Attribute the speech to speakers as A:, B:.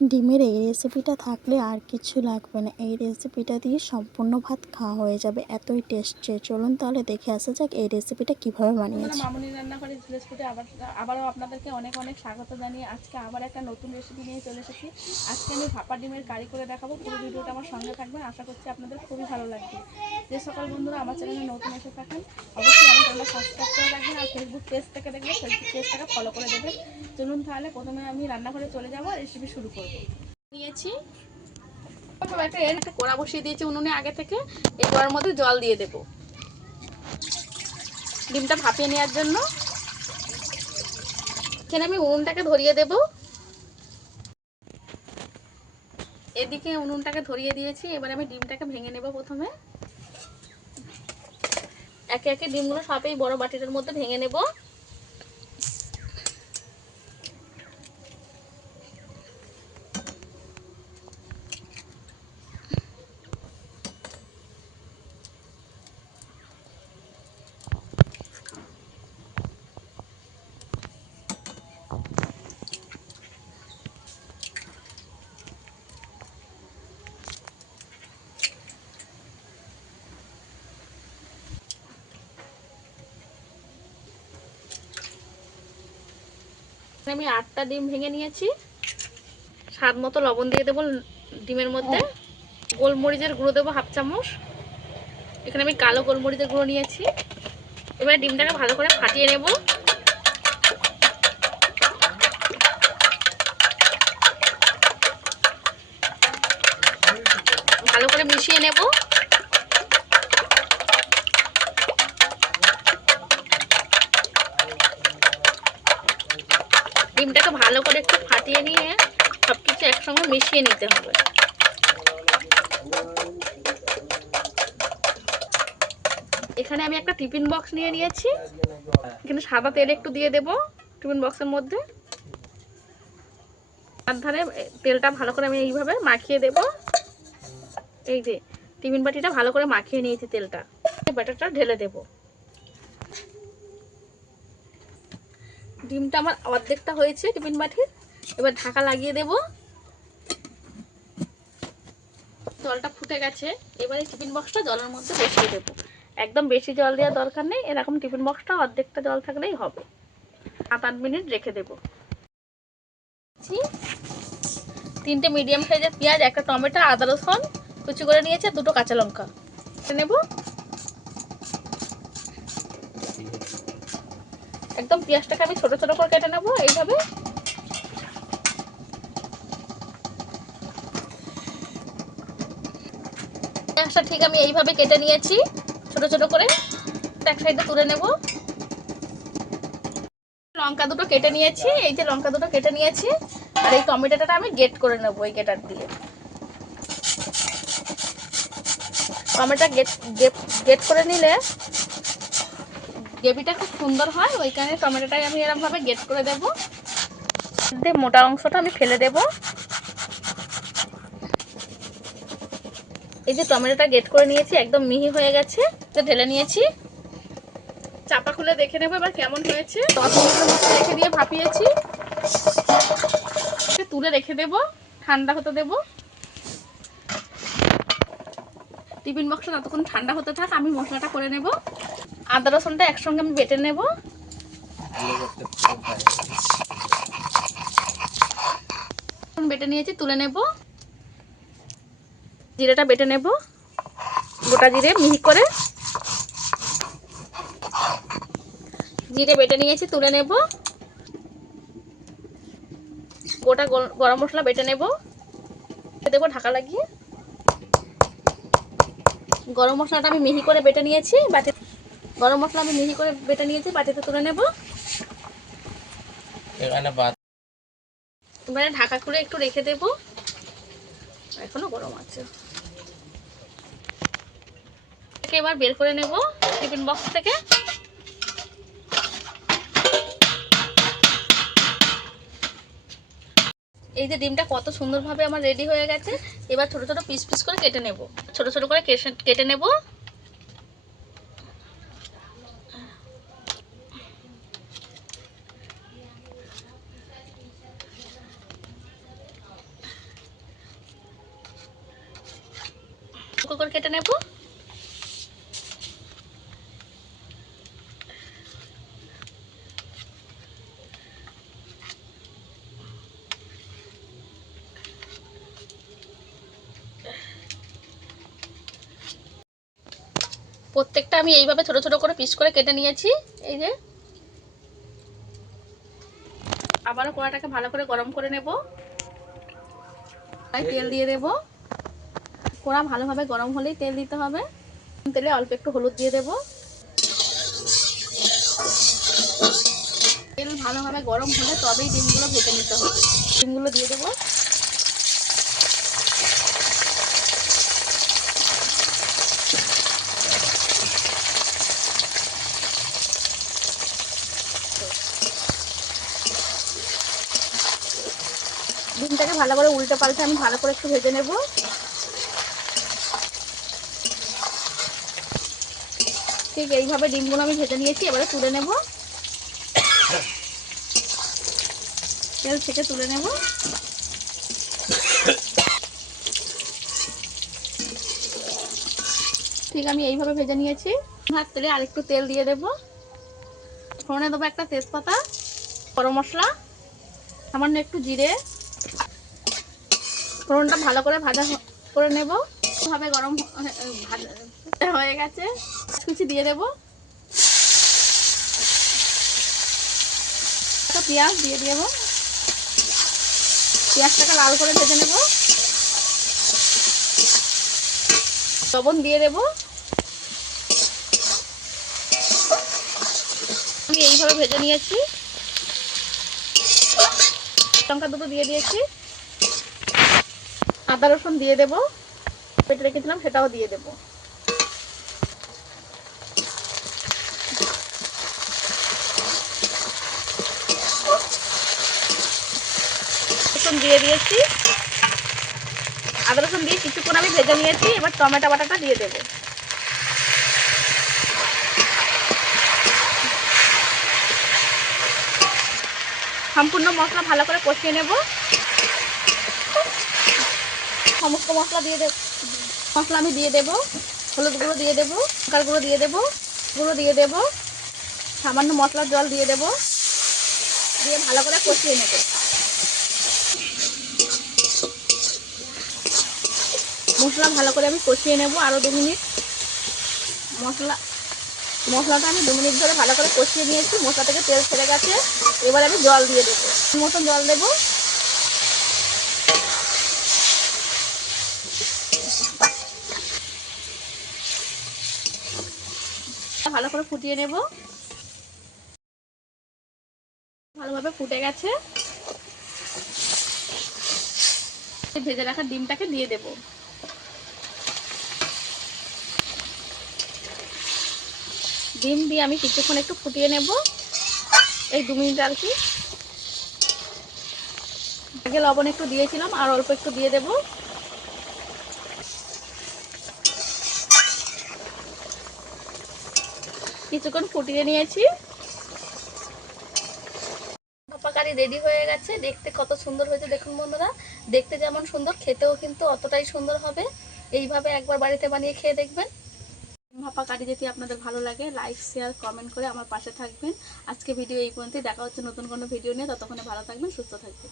A: ডিমের এই রেসিপিটা থাকলে আর কিছু লাগবে না। এই রেসিপিটা দিয়ে সম্পূর্ণ ভাত খাওয়া হয়ে যাবে এতই টেস্টি চলুন তাহলে দেখে আসা যাক এই রেসিপিটা কীভাবে বানিয়েছি।
B: মামুনি রান্নাঘরের রেসিপিতে আবার আবারও আপনাদেরকে অনেক অনেক স্বাগত জানিয়ে আজকে আবার একটা নতুন রেসিপি নিয়ে চলে এসেছি। আজকে আমি ভাপা ডিমের কারি করে দেখাবো পুরো ভিডিওটা আমার সঙ্গে থাকবেন আশা করছি আপনাদের খুবই ভালো লাগবে। যে সকল বন্ধুরা আমার চ্যানেলে নতুন এসে থাকেন অবশ্যই আমার চ্যানেল সাবস্ক্রাইব করে রাখবেন আর ফেসবুক পেজ থেকে দেখবেন ফেসবুক পেজটাকে ফলো করে দেবেন। চলুন তাহলে প্রথমে আমি রান্নাঘরে চলে যাব রেসিপি শুরু করব। নিয়েছি। একটা একটা কড়া বসিয়ে দিয়েছি উনুনে আগে থেকে। এই কড়ার মধ্যে জল দিয়ে দেবো। ডিমটা ভাপিয়ে নেওয়ার জন্য। এখানে আমি উনুনটাকে ধরিয়ে দেব। এদিকে উনুনটাকে ধরিয়ে দিয়েছি। এবার আমি ডিমটাকে ভেঙে নেব প্রথমে। একে একে ডিমগুলো সবই বড় বাটিটার মধ্যে ভেঙে নেব। আমি আটটা ডিম ভেঙে নিয়েছি। স্বাদ মতো লবণ দিয়ে দেবো ডিমের মধ্যে। গোলমরিচের গুঁড়ো দেবো হাফ চামচ। এখানে আমি কালো গোলমরিচের গুঁড়ো নিয়েছি। এবারে ডিমটাকে ভালো করে ফাটিয়ে নেব। ভালো করে মিশিয়ে নেব। ডিমটাকে ভালো করে একটু ফাটিয়ে নিয়ে সব কিছু একসঙ্গে মিশিয়ে নিতে হবে। এখানে আমি একটা টিফিন বক্স নিয়ে নিয়েছি। এখানে সাদা তেল একটু দিয়ে দেব টিফিন বক্সের মধ্যে। তার ধারে তেলটা ভালো করে আমি এইভাবে মাখিয়ে দেব। এই যে টিফিন বাটিটা ভালো করে মাখিয়ে নিয়েছি তেলটা। ব্যাটারটা ঢেলে দেবো। ডিমটা আমার অর্ধেকটা হয়েছে টিফিন বাটির। এবার ঢাকা লাগিয়ে দেব। জলটা ফুটে গেছে। এবারে টিফিন বক্সটা জলের মধ্যে বসিয়ে দেব। একদম বেশি জল দেওয়ার দরকার নেই। এরকম টিফিন বক্সটা অর্ধেকটা জল থাকলেই হবে। সাত আট মিনিট রেখে দেব। তিনটে মিডিয়াম সাইজের পেঁয়াজ, একটা টমেটো, আদা রসুন কুচি করে নিয়েছে দুটো কাঁচা লঙ্কা। নেব। একদম পেঁয়াজটাকে আমি ছোট ছোট করে কেটে নেব, এইভাবে। পেঁয়াজটা ঠিক আমি এইভাবে কেটে নিয়েছি, ছোট ছোট করে। এক সাইডে তুলে নেব। লঙ্কা দুটো কেটে নিয়েছি, এই যে লঙ্কা দুটো কেটে নিয়েছি। আর এই টমেটোটা আমি গেট করে নেব এই গেটার দিয়ে। টমেটো গেট গেট করে নিলে গ্রেভিটা খুব সুন্দর হয়, ওইখানে টমেটোটাই আমি এরকমভাবে গেট করে দেবো। দিয়ে মোটা অংশটা আমি ফেলে দেব। এই যে টমেটোটা গেট করে নিয়েছি, একদম মিহি হয়ে গেছে। তো ঢেলে নিয়েছি। চাপা খুলে দেখে নেব এবার কেমন হয়েছে। দশ মিনিটের মতো রেখে দিয়ে ভাপিয়েছি। তুলে রেখে দেব, ঠান্ডা হতে দেব। টিফিন বক্সটা ততক্ষণ ঠান্ডা হতে থাক, আমি মশলাটা করে নেব। আদা রসুনটা একসঙ্গে আমি বেটে নেব। বেটে নিয়েছি, তুলে নেব। জিরেটা বেটে নেব। গোটা জিরে মিহি করে। জিরে বেটে নিয়েছি, তুলে নেব। গোটা গরম মশলা বেটে নেব। দেবো ঢাকা লাগিয়ে। গরম মশলাটা আমি মিহি করে বেটে নিয়েছি বাটি গরম মশলা আমি মিহি করে বেটে নিয়েছি বাটিতে তুলে নেব।
C: এখানে
B: এবারে ঢাকা করে একটু রেখে দেব। এখনও গরম আছে। এবার বের করে নেব টিফিন বক্স থেকে। এই যে ডিমটা কত সুন্দরভাবে আমার রেডি হয়ে গেছে এবার ছোট ছোট পিস পিস করে কেটে নেব। ছোট ছোট করে কেটে নেব। টুকরো করে কেটে নেব। প্রত্যেকটা আমি এইভাবে ছোট ছোট করে পিস করে কেটে নিয়েছি, এই যে। আবারও কড়াটাকে ভালো করে গরম করে নেব। তেল দিয়ে দেব। কড়া ভালোভাবে গরম হলেই তেল দিতে হবে। তেলে অল্প একটু হলুদ দিয়ে দেব। তেল ভালোভাবে গরম হলে তবেই ডিমগুলো ভেজে নিতে হবে। ডিমগুলো দিয়ে দেবো। ডিমটাকে ভালো করে উল্টে পাল্টে আমি ভালো করে একটু ভেজে নেব। ঠিক এইভাবে ডিমগুলো আমি ভেজে নিয়েছি, এবারে তুলে নেব। তেল থেকে তুলে নেব। ঠিক আমি এইভাবে ভেজে নিয়েছি। ভাত তেলে আরেকটু তেল দিয়ে দেবো। ফোড়নে দেবো একটা তেজপাতা, গরম মশলা, সামান্য একটু জিরে। ফোড়নটা ভালো করে ভাজা করে নেব। ভাবে গরম হয়ে গেছে। কুচি দিয়ে দেব। একটা পেঁয়াজ দিয়ে দেবো। পেঁয়াজটাকে লাল করে ভেজে নেব। লবণ দিয়ে দেব। আমি এইভাবে ভেজে নিয়েছি। লঙ্কা দুটো দিয়ে দিয়েছি। আদা রসুন দিয়ে দেবো। পেটে রেখেছিলাম সেটাও দিয়ে দেবো। দিয়ে দিয়েছি। আদা রসুন দিয়ে কিছুক্ষণ আমি ভেজে নিয়েছি, এবার টমেটো বাটাটা দিয়ে দেবো। সম্পূর্ণ মশলা ভালো করে কষিয়ে নেব। সমস্ত মশলা দিয়ে দেব মশলা আমি দিয়ে দেবো। হলুদ গুঁড়ো দিয়ে দেবো, লঙ্কার গুঁড়ো দিয়ে দেবো, গুঁড়ো দিয়ে দেবো। সামান্য মশলার জল দিয়ে দেবো। দিয়ে ভালো করে কষিয়ে নেব। মশলা ভালো করে আমি কষিয়ে নেব। আরও দু মিনিট মশলা, মশলাটা আমি দু মিনিট ধরে ভালো করে কষিয়ে নিয়েছি। মশলা থেকে তেল ছেড়ে গেছে। এবার আমি জল দিয়ে দেবো। মতন জল দেবো। ভালো করে ফুটিয়ে নেব। ভালোভাবে ফুটে গেছে। ভেজে রাখা ডিমটাকে দিয়ে দেব। ডিম দিয়ে আমি কিছুক্ষণ একটু ফুটিয়ে নেব। এই দু মিনিট আর কি। আগে লবণ একটু দিয়েছিলাম, আর অল্প একটু দিয়ে দেবো। কিছুক্ষণ ফুটিয়ে নিয়েছি। ভাপা কারি রেডি হয়ে গেছে। দেখতে কত সুন্দর হয়েছে। দেখুন বন্ধুরা, দেখতে যেমন সুন্দর, খেতেও কিন্তু অতটাই সুন্দর হবে। এইভাবে একবার বাড়িতে বানিয়ে খেয়ে দেখবেন। ভাপা কাটি যদি আপনাদের ভালো লাগে লাইক শেয়ার কমেন্ট করে আমার পাশে থাকবেন। আজকে ভিডিও এই পর্যন্তই। দেখা হচ্ছে নতুন কোনো ভিডিও নিয়ে। ততক্ষণে ভালো থাকবেন, সুস্থ থাকবেন।